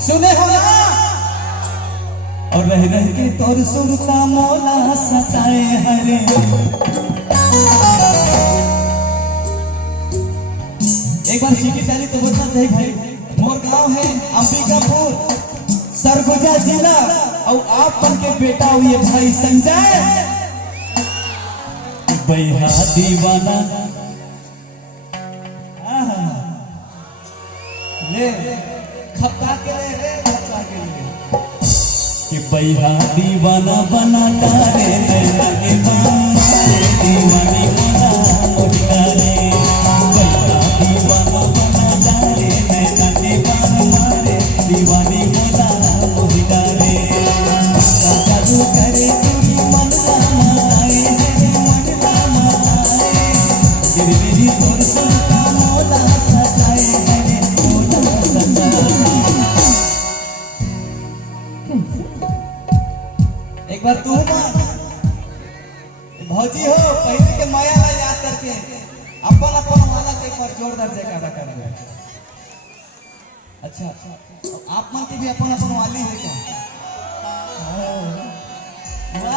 सुने हो ना और रह रह के तोर सुर का मौला सताए हरे। एक बार सीटी ताली तो बता दे भाई। मोर गांव है अंबिकापुर सरगुजा जिला और आप बन के बेटा हुई भाई संजय बैहा दीवाना ले खपका के ले खपका के ले कि बैहा दीवाना बना तारे नैना के मारे दीवानी बना मोहिना रे। बैहा दीवाना बना तारे नैना के मारे दीवानी बना मोहिना रे। जादू करे तू मन लाए है मन लाए गिर मेरी तोर सुन का मौला सताए है। एक बार तू भौजी हो पहले के माया ला याद करके अपन अपन वाला के एक बार जोरदार जयकारा कर दो। अच्छा आप मन की भी अपन अपन वाली है क्या?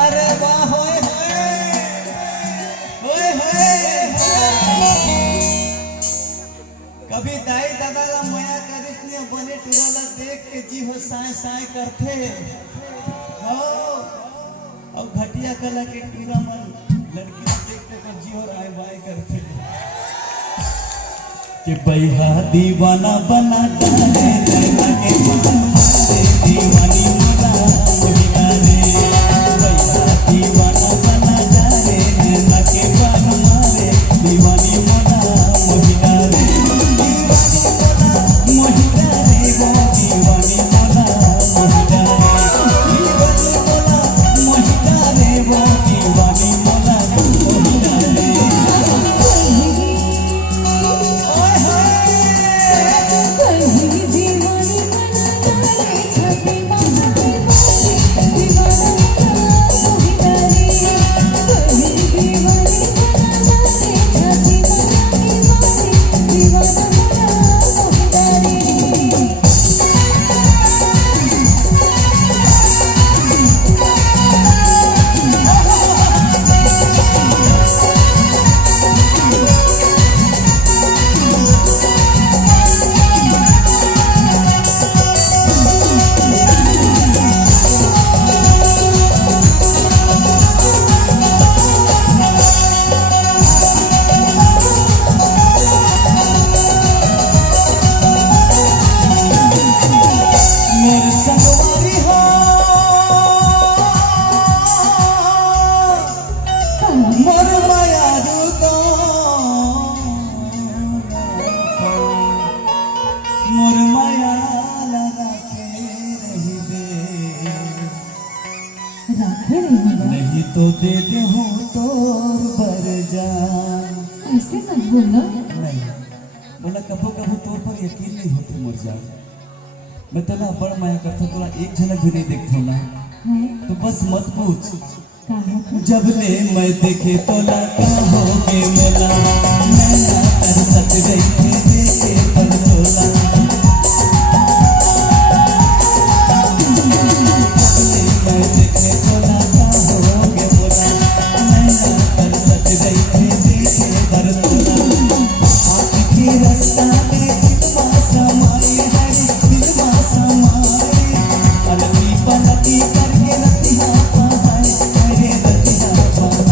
अरे वाह होए होए कभी दाई दादा ला माया करिस ने बने टुराला देख के जी हो साए साए करथे हो और घटिया कला के टूरा मन लड़की देखते तो जी और आए बाय करते कि बैहा दीवाना बना डाले नैना के मारे दीवानी मोला मोहिना रे। बैहा दीवाना बना डाले नैना के मारे दीवानी मोला मोहिना रे। दीवानी मोला मोहिना रे वो दीवानी मोला मोहिना नहीं तो दे दे हो तोर बर जान। ऐसे मत बोलो। नहीं बोला कबो कबो तोर पर यकीन नहीं होते मोर जान। मैं तो ना बड़ माया करता तोला एक झलक भी नहीं देखता ना तो बस मत पूछ। जब ले मैं देखे तोला कहोगे मोला मैं ना कर सक रही थे देखे पर तोला। मैं देखे तोला कहोगे मोला मैं ना कर सक रही थे देखे पर तोला। आँख की रास्ता में दिलवा समाए है दिलवा समाए पलटी पलटी करके रतिया पाए अरे रतिया पाए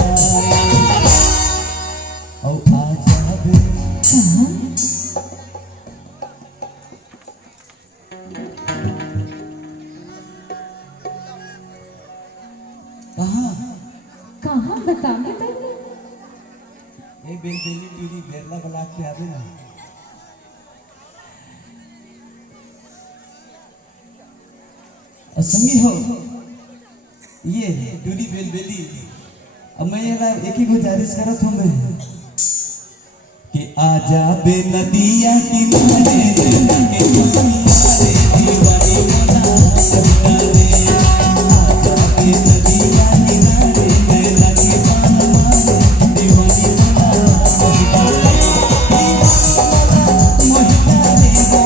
और आ जाबे कहाँ बताओगे पहले? ये बेलबेली पीली बेरला बला के आवे ना संगी हो ये डूडी बेलबेली। अब मैं ये एक ही गुजारिश करत हूँ मैं कि आजा बे नदिया किनारे नैना के तुम्हारे दीवानी मोला मोहिना रे। आजा बे नदिया किनारे नैना के मारे दीवानी मोला मोहिना रे। मोहिना रे वो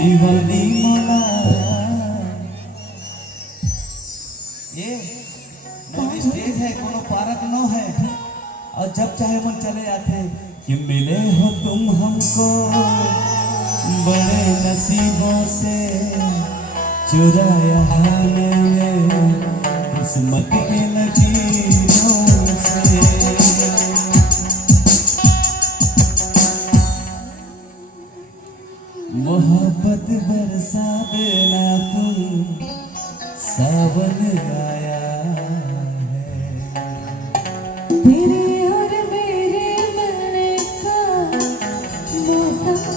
दीवानी मोला। ये मोदी स्टेज है, कोनो पार्क नो है, और जब चाहे मन चले जाते कि मिले हो तुम हमको बड़े नसीबों से, चुराया हमने किस्मत के लकीरों से। मोहब्बत बरसा देना तुम, सावन आया है। तेरे और मेरे मिलने का मौसम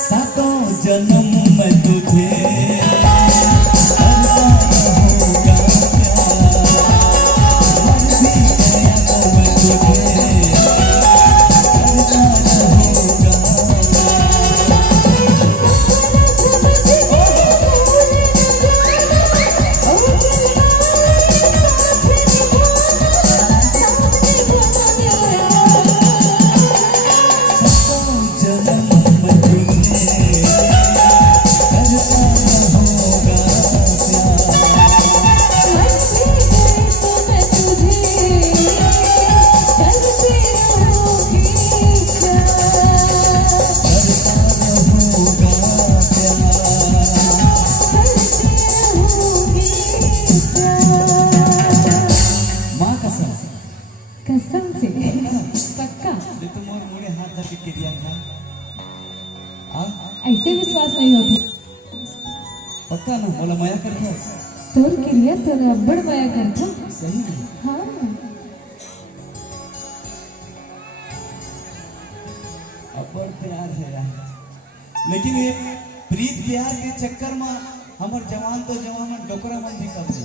सातों जन्म में तुझे करता रहूंगा प्यार, मर भी गया तो मैं तुझे करता रहूंगा कसम से पक्का। तुम और मुझे हाथ धर के क्रिया था, ऐसे विश्वास नहीं होती। पक्का ना बोला माया करता तोर क्रिया तो रबड़ माया करता। सही है। हाँ अब्बड़ प्यार है यार, लेकिन ये प्रीत प्यार के चक्कर में हमर जवान तो जवान डोकरा मन भी कर दी।